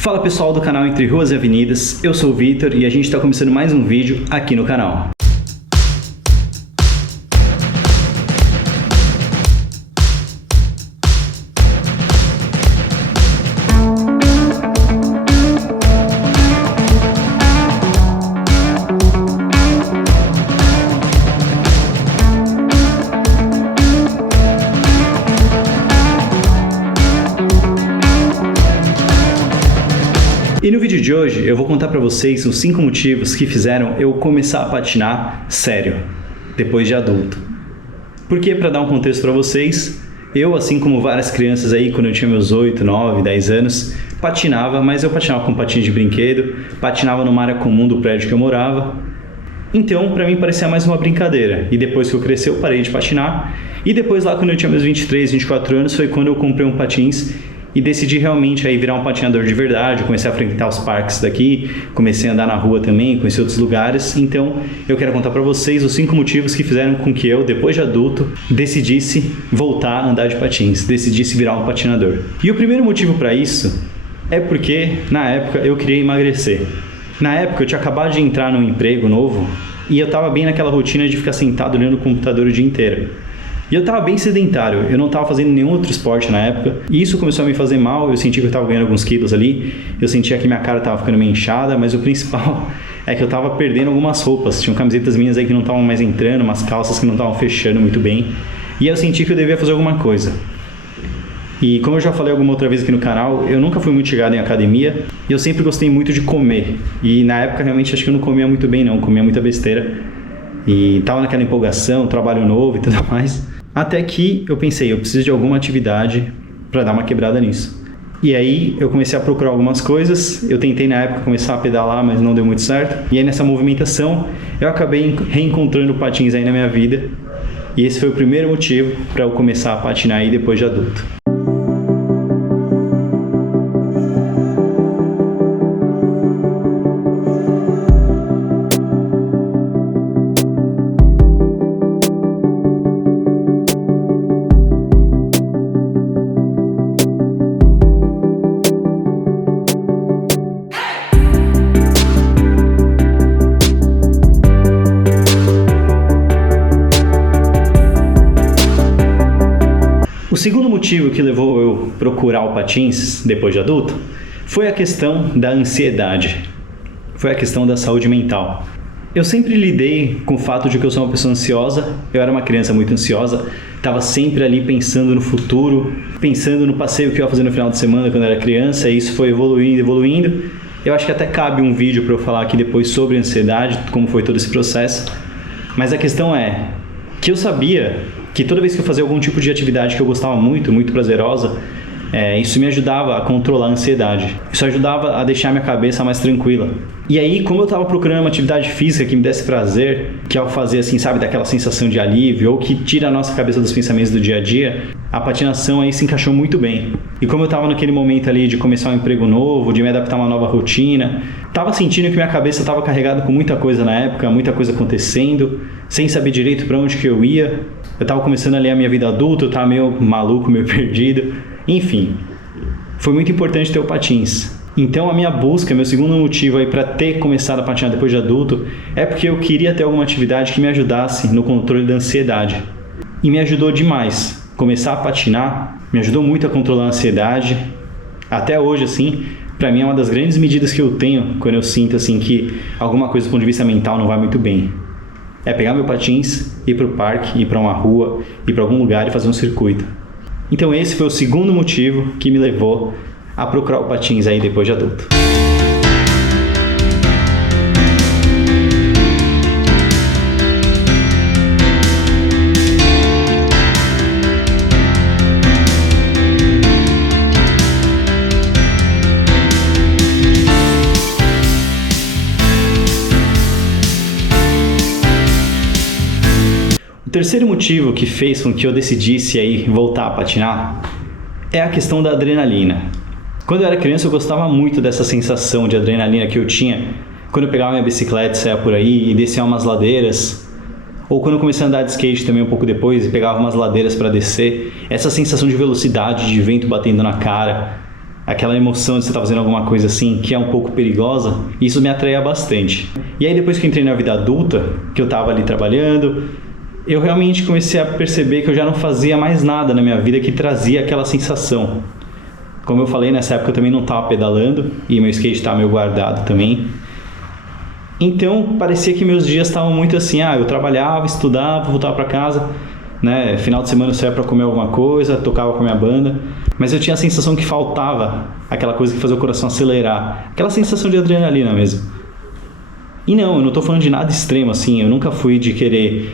Fala pessoal do canal Entre Ruas e Avenidas, eu sou o Vitor e a gente está começando mais um vídeo aqui no canal. E no vídeo de hoje eu vou contar pra vocês os 5 motivos que fizeram eu começar a patinar sério, depois de adulto. Porque, pra dar um contexto pra vocês, eu, assim como várias crianças aí, quando eu tinha meus 8, 9, 10 anos, patinava, mas eu patinava com patins de brinquedo, patinava numa área comum do prédio que eu morava. Então, pra mim parecia mais uma brincadeira. E depois que eu cresci, eu parei de patinar. E depois, lá quando eu tinha meus 23, 24 anos, foi quando eu comprei um patins e decidi realmente aí virar um patinador de verdade. Eu comecei a frequentar os parques daqui, comecei a andar na rua também, conhecer outros lugares. Então eu quero contar pra vocês os 5 motivos que fizeram com que eu, depois de adulto, decidisse voltar a andar de patins, decidisse virar um patinador. E o primeiro motivo pra isso é porque, na época, eu queria emagrecer. Na época eu tinha acabado de entrar num emprego novo e eu tava bem naquela rotina de ficar sentado olhando o computador o dia inteiro. E eu estava bem sedentário, eu não estava fazendo nenhum outro esporte na época, e isso começou a me fazer mal. Eu senti que eu estava ganhando alguns quilos ali, eu sentia que minha cara estava ficando meio inchada, mas o principal é que eu estava perdendo algumas roupas. Tinham camisetas minhas aí que não estavam mais entrando, umas calças que não estavam fechando muito bem, e eu senti que eu devia fazer alguma coisa. E como eu já falei alguma outra vez aqui no canal, eu nunca fui muito chegado em academia, e eu sempre gostei muito de comer, e na época realmente acho que eu não comia muito bem não, comia muita besteira, e estava naquela empolgação, trabalho novo e tudo mais. Até que eu pensei, eu preciso de alguma atividade para dar uma quebrada nisso. E aí eu comecei a procurar algumas coisas. Eu tentei na época começar a pedalar, mas não deu muito certo. E aí nessa movimentação eu acabei reencontrando patins aí na minha vida. E esse foi o primeiro motivo para eu começar a patinar aí depois de adulto. O segundo motivo que levou eu procurar o patins depois de adulto foi a questão da ansiedade, foi a questão da saúde mental. Eu sempre lidei com o fato de que eu sou uma pessoa ansiosa, eu era uma criança muito ansiosa, estava sempre ali pensando no futuro, pensando no passeio que eu ia fazer no final de semana quando eu era criança, e isso foi evoluindo. Eu acho que até cabe um vídeo para eu falar aqui depois sobre ansiedade, como foi todo esse processo, mas a questão é que eu sabia que toda vez que eu fazia algum tipo de atividade que eu gostava muito, muito prazerosa, isso me ajudava a controlar a ansiedade. Isso ajudava a deixar minha cabeça mais tranquila. E aí, como eu estava procurando uma atividade física que me desse prazer, que ao fazer assim, sabe, daquela sensação de alívio, ou que tira a nossa cabeça dos pensamentos do dia a dia, a patinação aí se encaixou muito bem. E como eu estava naquele momento ali de começar um emprego novo, de me adaptar a uma nova rotina, estava sentindo que minha cabeça estava carregada com muita coisa na época, muita coisa acontecendo, sem saber direito para onde que eu ia. Eu estava começando ali a minha vida adulta, eu estava meio maluco, meio perdido. Enfim, foi muito importante ter o patins. Então a minha busca, meu segundo motivo aí para ter começado a patinar depois de adulto é porque eu queria ter alguma atividade que me ajudasse no controle da ansiedade. E me ajudou demais. Começar a patinar me ajudou muito a controlar a ansiedade. Até hoje, assim, para mim é uma das grandes medidas que eu tenho quando eu sinto assim que alguma coisa do ponto de vista mental não vai muito bem. É pegar meu patins, ir para o parque, ir para uma rua, ir para algum lugar e fazer um circuito. Então esse foi o segundo motivo que me levou a procurar o patins aí depois de adulto. O terceiro motivo que fez com que eu decidisse aí voltar a patinar é a questão da adrenalina. Quando eu era criança eu gostava muito dessa sensação de adrenalina que eu tinha quando eu pegava minha bicicleta, saia por aí e descia umas ladeiras, ou quando eu comecei a andar de skate também um pouco depois e pegava umas ladeiras para descer, essa sensação de velocidade, de vento batendo na cara, aquela emoção de você estar fazendo alguma coisa assim que é um pouco perigosa, isso me atraía bastante. E aí depois que eu entrei na vida adulta, que eu estava ali trabalhando, eu realmente comecei a perceber que eu já não fazia mais nada na minha vida que trazia aquela sensação. Como eu falei, nessa época eu também não estava pedalando e meu skate estava meio guardado também. Então parecia que meus dias estavam muito assim, eu trabalhava, estudava, voltava para casa, né? Final de semana eu saía para comer alguma coisa, tocava com a minha banda, mas eu tinha a sensação que faltava aquela coisa que fazia o coração acelerar, aquela sensação de adrenalina mesmo. E não, eu não estou falando de nada extremo assim, eu nunca fui de querer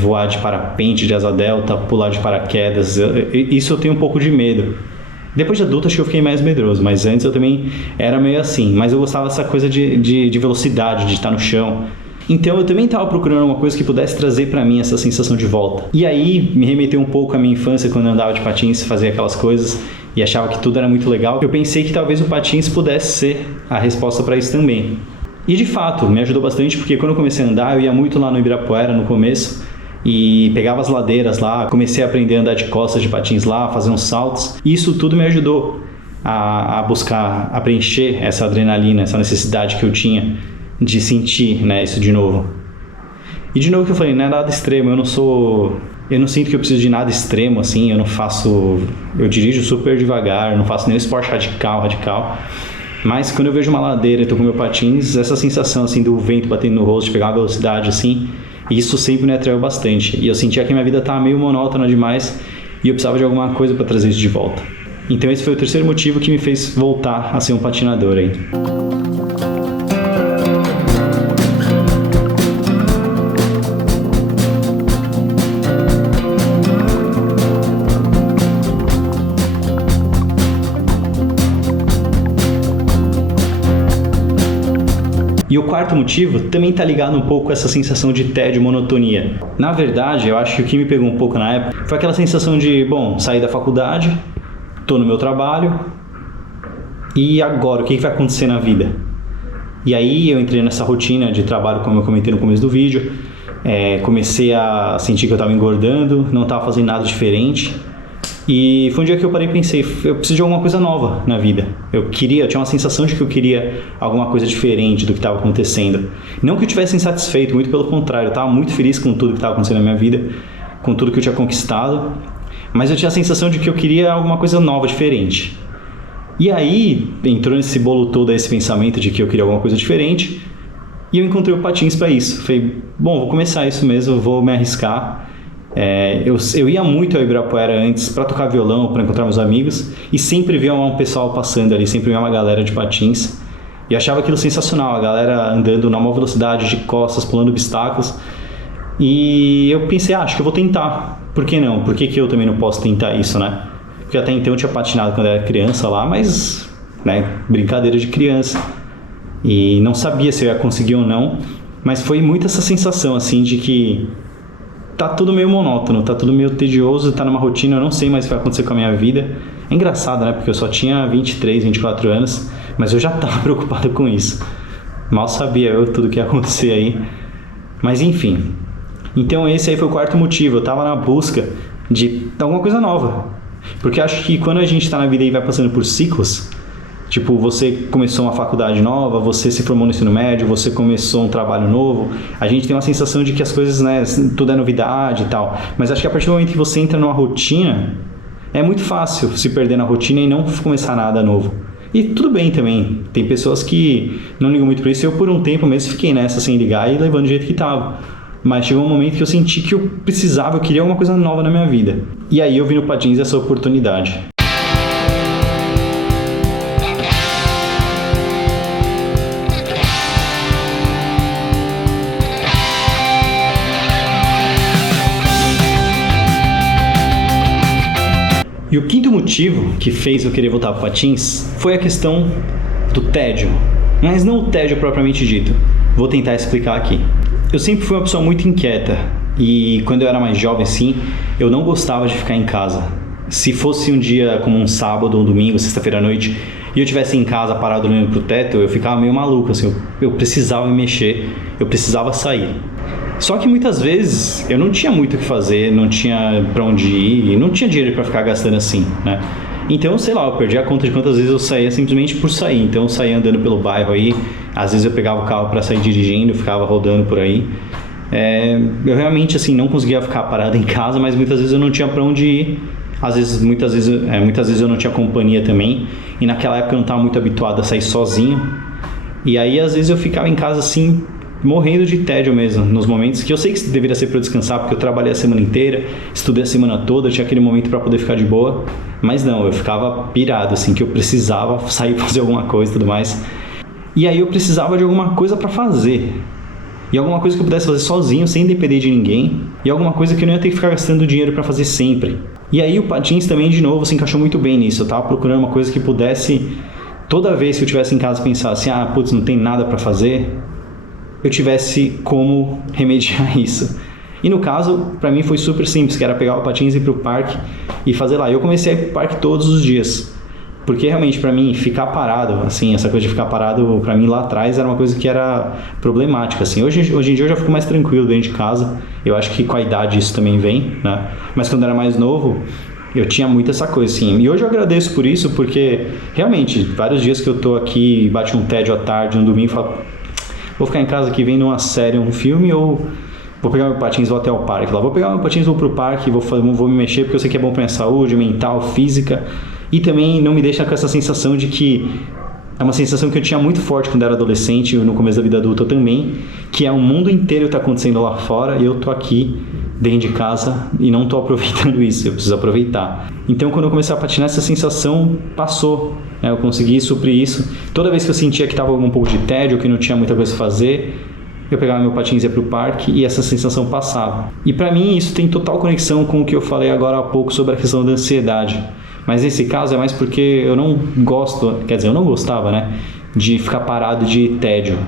voar de parapente, de asa delta, pular de paraquedas, isso eu tenho um pouco de medo. Depois de adulto acho que eu fiquei mais medroso, mas antes eu também era meio assim, mas eu gostava dessa coisa de velocidade, de estar no chão. Então eu também estava procurando uma coisa que pudesse trazer para mim essa sensação de volta. E aí me remeteu um pouco à minha infância, quando eu andava de patins, fazia aquelas coisas e achava que tudo era muito legal. Eu pensei que talvez o patins pudesse ser a resposta para isso também. E de fato, me ajudou bastante, porque quando eu comecei a andar, eu ia muito lá no Ibirapuera no começo, e pegava as ladeiras lá, comecei a aprender a andar de costas de patins lá, fazer uns saltos, e isso tudo me ajudou a buscar, a preencher essa adrenalina, essa necessidade que eu tinha de sentir, né, isso de novo. E de novo que eu falei, não é nada extremo, eu não sinto que eu preciso de nada extremo, assim, eu dirijo super devagar, não faço nenhum esporte radical, mas quando eu vejo uma ladeira e tô com meu patins, essa sensação, assim, do vento batendo no rosto, de pegar uma velocidade, assim, isso sempre me atraiu bastante. E eu sentia que minha vida estava meio monótona demais e eu precisava de alguma coisa para trazer isso de volta. Então esse foi o terceiro motivo que me fez voltar a ser um patinador aí. E o quarto motivo também está ligado um pouco com essa sensação de tédio e monotonia. Na verdade, eu acho que o que me pegou um pouco na época foi aquela sensação de, saí da faculdade, estou no meu trabalho, e agora, o que vai acontecer na vida? E aí eu entrei nessa rotina de trabalho, como eu comentei no começo do vídeo, comecei a sentir que eu estava engordando, não estava fazendo nada diferente. E foi um dia que eu parei e pensei, eu preciso de alguma coisa nova na vida. Eu tinha uma sensação de que eu queria alguma coisa diferente do que estava acontecendo. Não que eu estivesse insatisfeito, muito pelo contrário, eu estava muito feliz com tudo que estava acontecendo na minha vida, com tudo que eu tinha conquistado, mas eu tinha a sensação de que eu queria alguma coisa nova, diferente. E aí, entrou nesse bolo todo esse pensamento de que eu queria alguma coisa diferente, e eu encontrei o patins para isso. Falei, vou começar isso mesmo, vou me arriscar. Eu ia muito ao Ibirapuera antes para tocar violão, para encontrar meus amigos, e sempre via um pessoal passando ali, sempre via uma galera de patins, e achava aquilo sensacional, a galera andando na maior velocidade, de costas, pulando obstáculos, e eu pensei, acho que eu vou tentar, por que não? Por que eu também não posso tentar isso, né? Porque até então eu tinha patinado quando eu era criança lá, mas, né, brincadeira de criança, e não sabia se eu ia conseguir ou não, mas foi muito essa sensação, assim, de que tá tudo meio monótono, tá tudo meio tedioso, tá numa rotina, eu não sei mais o que vai acontecer com a minha vida. É engraçado, né? Porque eu só tinha 23, 24 anos, mas eu já tava preocupado com isso. Mal sabia eu tudo que ia acontecer aí. Mas enfim. Então esse aí foi o quarto motivo. Eu tava na busca de alguma coisa nova. Porque acho que quando a gente tá na vida e vai passando por ciclos, tipo, você começou uma faculdade nova, você se formou no ensino médio, você começou um trabalho novo, a gente tem uma sensação de que as coisas, né, tudo é novidade e tal. Mas acho que a partir do momento que você entra numa rotina, é muito fácil se perder na rotina e não começar nada novo. E tudo bem também, tem pessoas que não ligam muito pra isso. Eu por um tempo mesmo fiquei nessa sem ligar e levando do jeito que tava. Mas chegou um momento que eu senti que eu precisava, eu queria alguma coisa nova na minha vida. E aí eu vi no patins essa oportunidade. E o quinto motivo que fez eu querer voltar para patins foi a questão do tédio. Mas não o tédio propriamente dito. Vou tentar explicar aqui. Eu sempre fui uma pessoa muito inquieta. E quando eu era mais jovem assim, eu não gostava de ficar em casa. Se fosse um dia como um sábado ou um domingo, sexta-feira à noite, e eu estivesse em casa parado olhando pro teto, eu ficava meio maluco, assim, eu precisava me mexer, eu precisava sair. Só que muitas vezes eu não tinha muito o que fazer, não tinha para onde ir, não tinha dinheiro para ficar gastando assim, né? Então, sei lá, eu perdi a conta de quantas vezes eu saía simplesmente por sair. Então eu saía andando pelo bairro aí, às vezes eu pegava o carro para sair dirigindo, ficava rodando por aí. Eu realmente assim não conseguia ficar parado em casa, mas muitas vezes eu não tinha para onde ir. Muitas vezes eu não tinha companhia também. E naquela época eu não estava muito habituado a sair sozinho. E aí às vezes eu ficava em casa assim, morrendo de tédio mesmo, nos momentos que eu sei que deveria ser para eu descansar, porque eu trabalhei a semana inteira, estudei a semana toda, tinha aquele momento para poder ficar de boa, mas não, eu ficava pirado, assim, que eu precisava sair fazer alguma coisa e tudo mais. E aí eu precisava de alguma coisa para fazer, e alguma coisa que eu pudesse fazer sozinho, sem depender de ninguém, e alguma coisa que eu não ia ter que ficar gastando dinheiro para fazer sempre. E aí o patins também, de novo, se encaixou muito bem nisso. Eu tava procurando uma coisa que pudesse, toda vez que eu estivesse em casa, pensar assim, putz, não tem nada para fazer, eu tivesse como remediar isso. E no caso, para mim foi super simples, que era pegar o patins e ir pro parque e fazer lá. Eu comecei a ir pro parque todos os dias, porque realmente para mim ficar parado, assim, essa coisa de ficar parado para mim lá atrás era uma coisa que era problemática, assim. Hoje em dia eu já fico mais tranquilo dentro de casa. Eu acho que com a idade isso também vem, né? Mas quando eu era mais novo, eu tinha muito essa coisa, assim. E hoje eu agradeço por isso, porque realmente vários dias que eu tô aqui, bate um tédio à tarde, um domingo, falo, vou ficar em casa aqui vendo uma série, um filme, ou vou pegar meu patins e vou até o parque lá. Vou pegar meu patins e vou pro parque, vou me mexer, porque eu sei que é bom pra minha saúde mental, física. E também não me deixa com essa sensação de que... É uma sensação que eu tinha muito forte quando era adolescente, no começo da vida adulta também, que é o mundo inteiro tá acontecendo lá fora e eu tô aqui dentro de casa e não tô aproveitando isso, eu preciso aproveitar. Então quando eu comecei a patinar, essa sensação passou, né? Eu consegui suprir isso. Toda vez que eu sentia que tava um pouco de tédio, que não tinha muita coisa a fazer, eu pegava meu patins e ia pro parque e essa sensação passava. E pra mim isso tem total conexão com o que eu falei agora há pouco sobre a questão da ansiedade. Mas nesse caso é mais porque eu não gosto, quer dizer, eu não gostava, né, de ficar parado de tédio.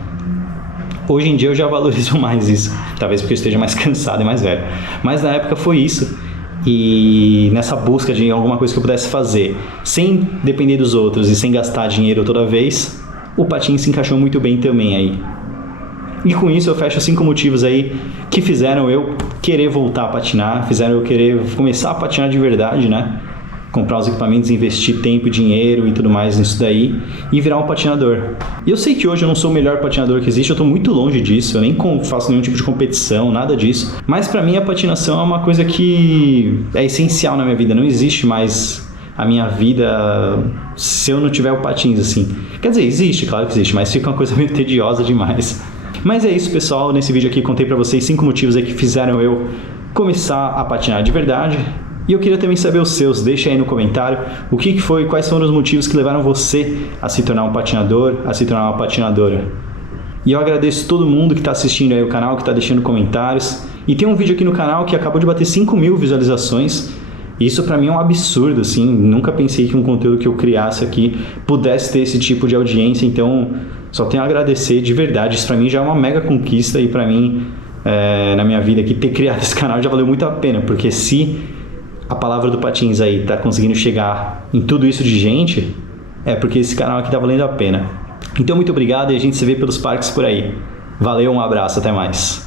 Hoje em dia eu já valorizo mais isso, talvez porque eu esteja mais cansado e mais velho. Mas na época foi isso. E nessa busca de alguma coisa que eu pudesse fazer, sem depender dos outros e sem gastar dinheiro toda vez, o patins se encaixou muito bem também aí. E com isso eu fecho 5 motivos aí que fizeram eu querer voltar a patinar, fizeram eu querer começar a patinar de verdade, né? Comprar os equipamentos, investir tempo e dinheiro e tudo mais nisso daí e virar um patinador. E eu sei que hoje eu não sou o melhor patinador que existe, eu estou muito longe disso, eu nem faço nenhum tipo de competição, nada disso. Mas para mim a patinação é uma coisa que é essencial na minha vida, não existe mais a minha vida se eu não tiver o patins, assim. Quer dizer, existe, claro que existe, mas fica uma coisa meio tediosa demais. Mas é isso, pessoal, nesse vídeo aqui contei para vocês 5 motivos aí que fizeram eu começar a patinar de verdade. E eu queria também saber os seus, deixa aí no comentário o que foi, quais foram os motivos que levaram você a se tornar um patinador, a se tornar uma patinadora. E eu agradeço todo mundo que está assistindo aí o canal, que está deixando comentários. E tem um vídeo aqui no canal que acabou de bater 5.000 visualizações. Isso pra mim é um absurdo, assim, nunca pensei que um conteúdo que eu criasse aqui pudesse ter esse tipo de audiência, então só tenho a agradecer de verdade. Isso pra mim já é uma mega conquista e pra mim, na minha vida aqui, ter criado esse canal já valeu muito a pena, porque se a palavra do patins aí tá conseguindo chegar em tudo isso de gente, é porque esse canal aqui tá valendo a pena. Então muito obrigado e a gente se vê pelos parques por aí. Valeu, um abraço, até mais.